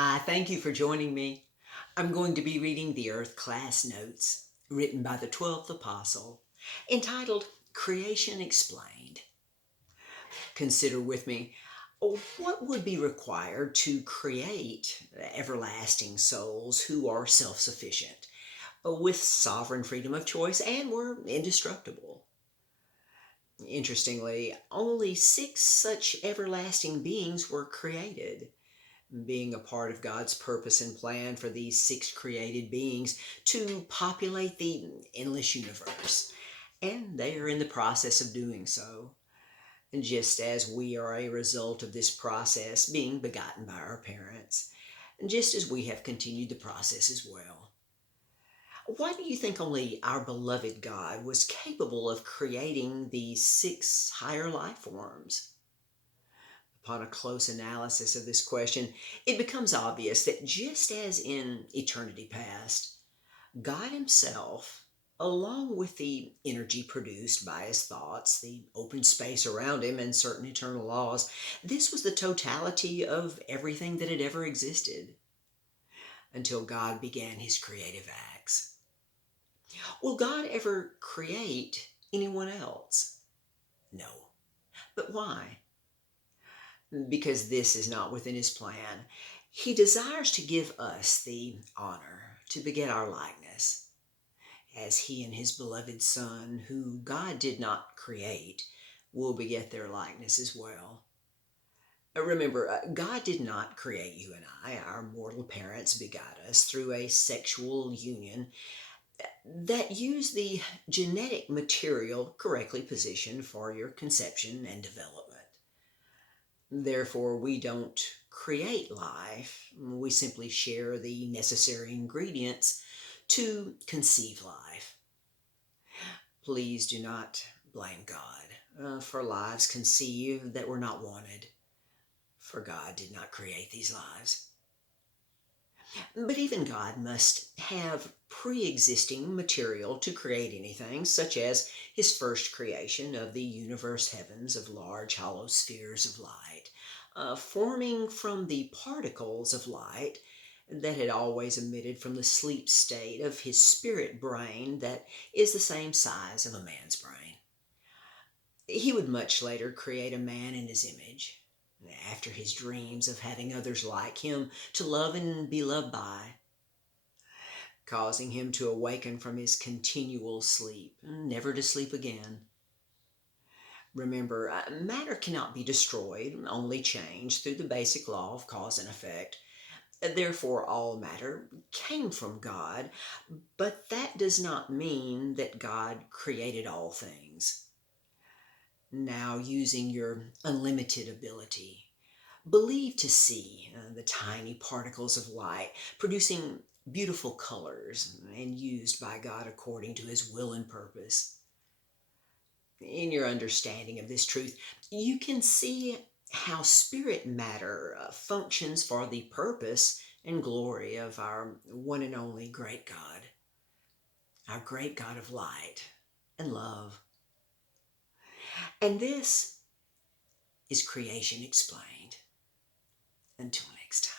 I thank you for joining me. I'm going to be reading the Earth Class Notes, written by the 12th Apostle, entitled Creation Explained. Consider with me what would be required to create everlasting souls who are self sufficient, with sovereign freedom of choice and were indestructible. Interestingly, only six such everlasting beings were created, being a part of God's purpose and plan for these six created beings to populate the endless universe. And they are in the process of doing so, just as we are a result of this process being begotten by our parents, just as we have continued the process as well. Why do you think only our beloved God was capable of creating these six higher life forms? Upon a close analysis of this question, it becomes obvious that just as in eternity past, God Himself, along with the energy produced by His thoughts, the open space around Him, and certain eternal laws, this was the totality of everything that had ever existed until God began His creative acts. Will God ever create anyone else? No. But why? Because this is not within His plan. He desires to give us the honor to beget our likeness, as He and His beloved Son, who God did not create, will beget their likeness as well. Remember, God did not create you and I. Our mortal parents begot us through a sexual union that used the genetic material correctly positioned for your conception and development. Therefore, we don't create life, we simply share the necessary ingredients to conceive life. Please do not blame God for lives conceived that were not wanted, for God did not create these lives. But even God must have pre-existing material to create anything, such as His first creation of the universe heavens of large hollow spheres of light, forming from the particles of light that had always emitted from the sleep state of His spirit brain that is the same size of a man's brain. He would much later create a man in His image, after His dreams of having others like Him to love and be loved by, causing him to awaken from his continual sleep, never to sleep again. Remember, matter cannot be destroyed, only changed through the basic law of cause and effect. Therefore, all matter came from God, but that does not mean that God created all things. Now, using your unlimited ability, believe to see the tiny particles of light producing beautiful colors and used by God according to His will and purpose. In your understanding of this truth, you can see how spirit matter functions for the purpose and glory of our one and only great God, our great God of light and love. And this is Creation Explained. Until next time.